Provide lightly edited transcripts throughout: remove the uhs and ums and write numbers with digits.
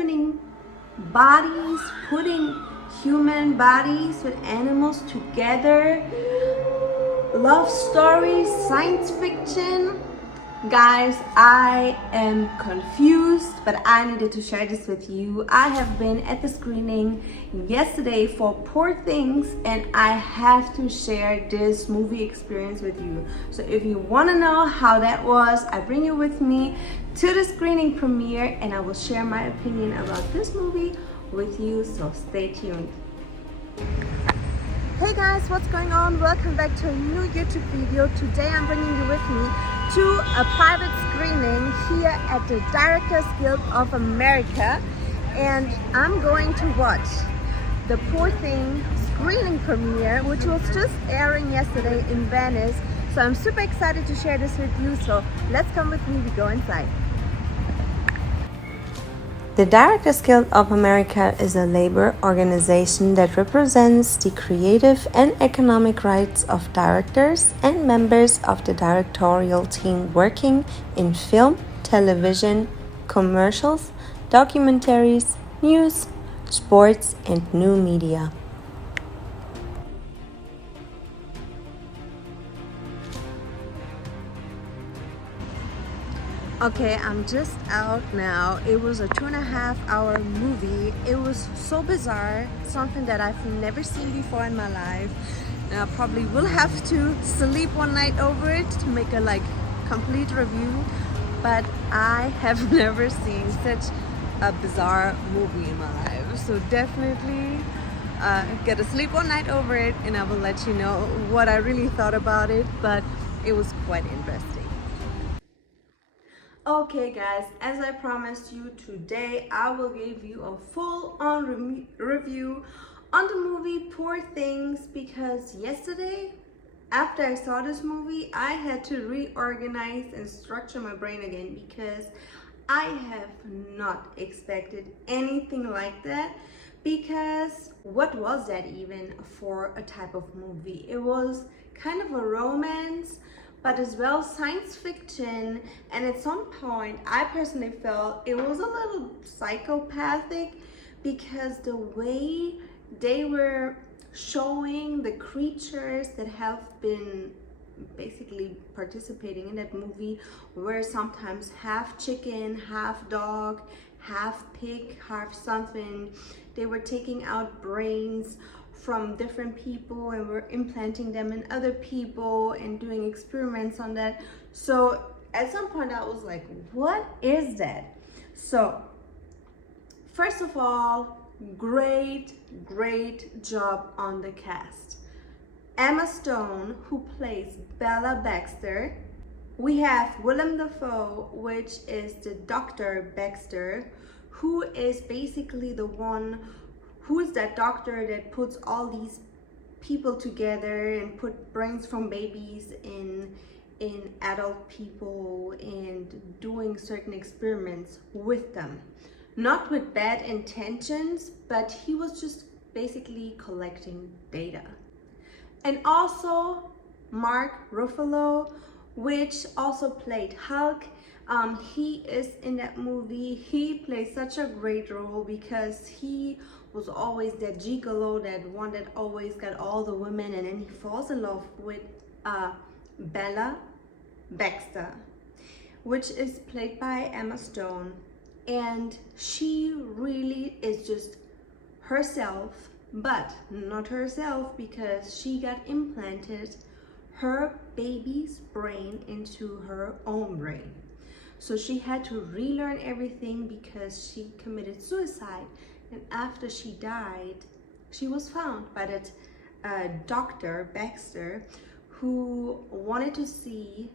opening bodies, putting human bodies with animals together, love stories, science fiction. Guys, I am confused, but I needed to share this with you. I have been at the screening yesterday for Poor Things, and I have to share this movie experience with you. So if you want to know how that was, I bring you with me to the screening premiere, and I will share my opinion about this movie with you, so stay tuned. Hey guys, what's going on? Welcome back to a new YouTube video. Today I'm bringing you with me to a private screening here at the Directors Guild of America, and I'm going to watch the Poor Thing screening premiere, which was just airing yesterday in Venice. So I'm super excited to share this with you, so let's come with me, we go inside. The Directors Guild of America is a labor organization that represents the creative and economic rights of directors and members of the directorial team working in film, television, commercials, documentaries, news, sports, and new media. Okay, I'm just out now. It was a 2.5-hour movie. It was so bizarre, something that I've never seen before in my life. And I probably will have to sleep one night over it to make a complete review. But I have never seen such a bizarre movie in my life. So definitely get to sleep one night over it, and I will let you know what I really thought about it. But it was quite interesting. Okay guys, as I promised you, today I will give you a full-on review on the movie Poor Things, because yesterday after I saw this movie I had to reorganize and structure my brain again, because I have not expected anything like that. Because what was that even for a type of movie? It was kind of a romance, but as well science fiction, and at some point I personally felt it was a little psychopathic, because the way they were showing the creatures that have been basically participating in that movie were sometimes half chicken, half dog, half pig, half something. They were taking out brains from different people and were implanting them in other people and doing experiments on that. So at some point I was like, what is that? So first of all, great job on the cast. Emma Stone, who plays Bella Baxter. We have Willem Dafoe, which is the Dr. Baxter, who is basically the one who is that doctor that puts all these people together and put brains from babies in adult people and doing certain experiments with them. Not with bad intentions, but he was just basically collecting data. And also Mark Ruffalo, which also played Hulk. He is in that movie. He plays such a great role because he was always that gigolo, that one that always got all the women, and then he falls in love with Bella Baxter, which is played by Emma Stone. And she really is just herself, but not herself, because she got implanted her baby's brain into her own brain. So she had to relearn everything because she committed suicide. And after she died, she was found by that Dr. Baxter, who wanted to see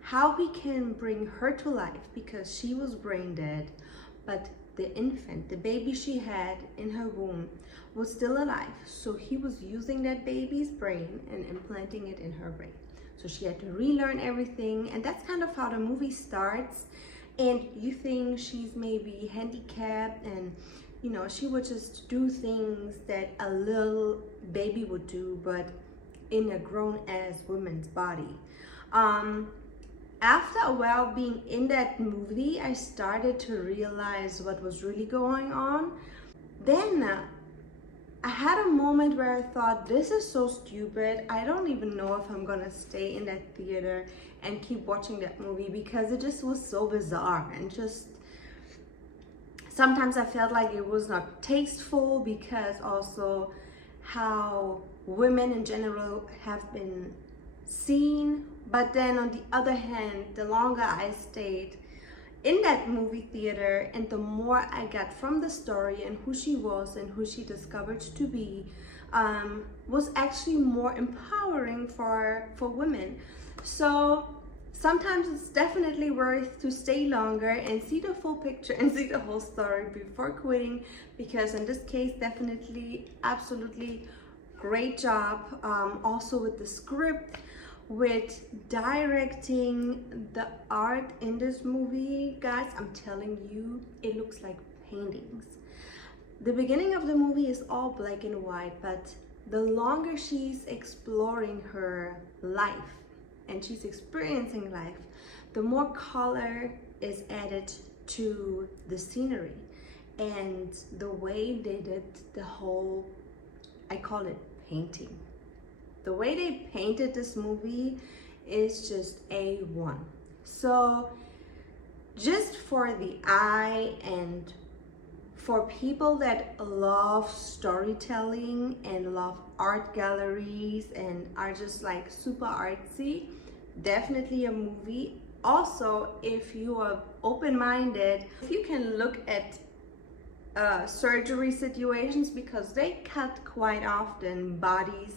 how we can bring her to life, because she was brain dead, but the infant, the baby she had in her womb, was still alive. So he was using that baby's brain and implanting it in her brain. So she had to relearn everything, and that's kind of how the movie starts. And you think she's maybe handicapped, and you know, she would just do things that a little baby would do, but in a grown-ass woman's body. after a while being in that movie, I started to realize what was really going on. Then I had a moment where I thought, this is so stupid. I don't even know if I'm gonna stay in that theater and keep watching that movie, because it just was so bizarre, and just sometimes I felt like it was not tasteful, because also how women in general have been seen. But then on the other hand, the longer I stayed in that movie theater and the more I got from the story and who she was and who she discovered to be, was actually more empowering for women. So sometimes it's definitely worth to stay longer and see the full picture and see the whole story before quitting, because in this case, definitely, absolutely great job. Also with the script, with directing, the art in this movie, guys, I'm telling you, it looks like paintings. The beginning of the movie is all black and white, but the longer she's exploring her life and she's experiencing life, the more color is added to the scenery. And the way they did the whole, I call it painting. The way they painted this movie is just A1. So just for the eye, and for people that love storytelling and love art galleries and are just like super artsy, definitely a movie. Also, if you are open-minded, if you can look at surgery situations, because they cut quite often bodies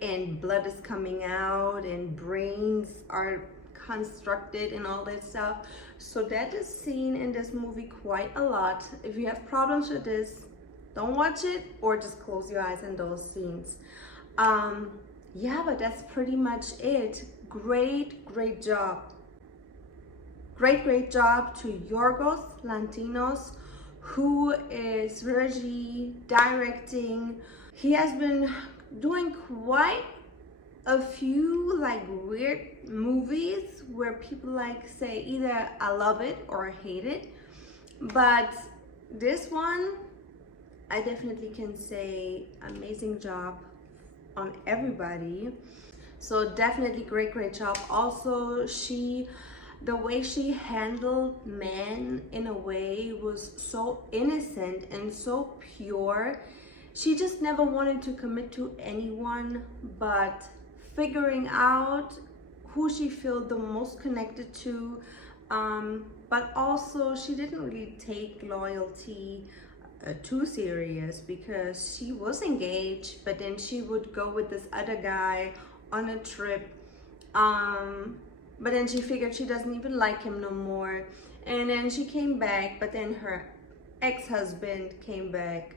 and blood is coming out and brains are constructed and all that stuff. So that is seen in this movie quite a lot. If you have problems with this, don't watch it, or just close your eyes in those scenes. Yeah, but that's pretty much it. Great job. Great job to Yorgos Lanthimos, who is regie, directing. He has been doing quite a few like weird movies where people like say either I love it or I hate it. But this one, I definitely can say amazing job on everybody. So definitely great job. Also, the way she handled men in a way was so innocent and so pure. She just never wanted to commit to anyone, but figuring out who she felt the most connected to. But also, she didn't really take loyalty too serious, because she was engaged, but then she would go with this other guy on a trip. But then she figured she doesn't even like him no more. And then she came back, but then her ex-husband came back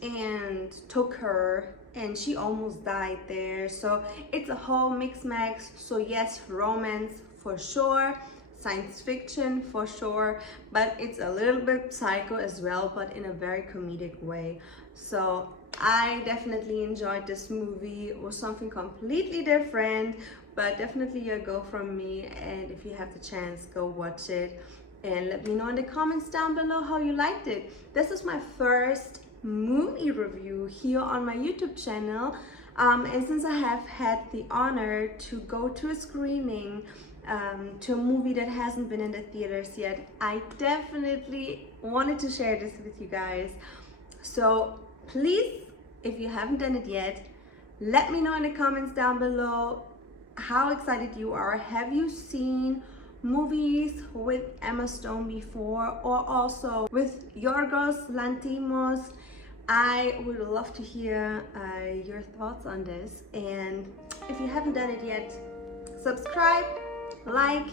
and took her, and she almost died there. So it's a whole mix max. So yes, romance for sure, science fiction for sure, but it's a little bit psycho as well, but in a very comedic way. So I definitely enjoyed this movie. It was something completely different, but definitely a go from me. And if you have the chance, go watch it and let me know in the comments down below how you liked it. This is my first movie review here on my YouTube channel, and since I have had the honor to go to a screening to a movie that hasn't been in the theaters yet, I definitely wanted to share this with you guys. So please, if you haven't done it yet, let me know in the comments down below how excited you are. Have you seen movies with Emma Stone before, or also with Yorgos Lanthimos? I would love to hear your thoughts on this. And if you haven't done it yet, subscribe, like,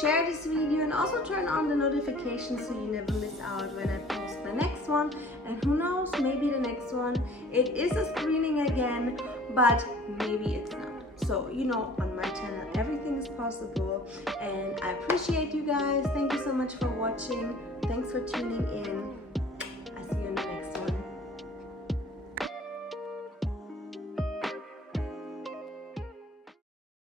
share this video, and also turn on the notifications so you never miss out when I post the next one. And who knows, maybe the next one, it is a screening again, but maybe it's not. So, you know, on my channel, everything is possible. And I appreciate you guys. Thank you so much for watching. Thanks for tuning in.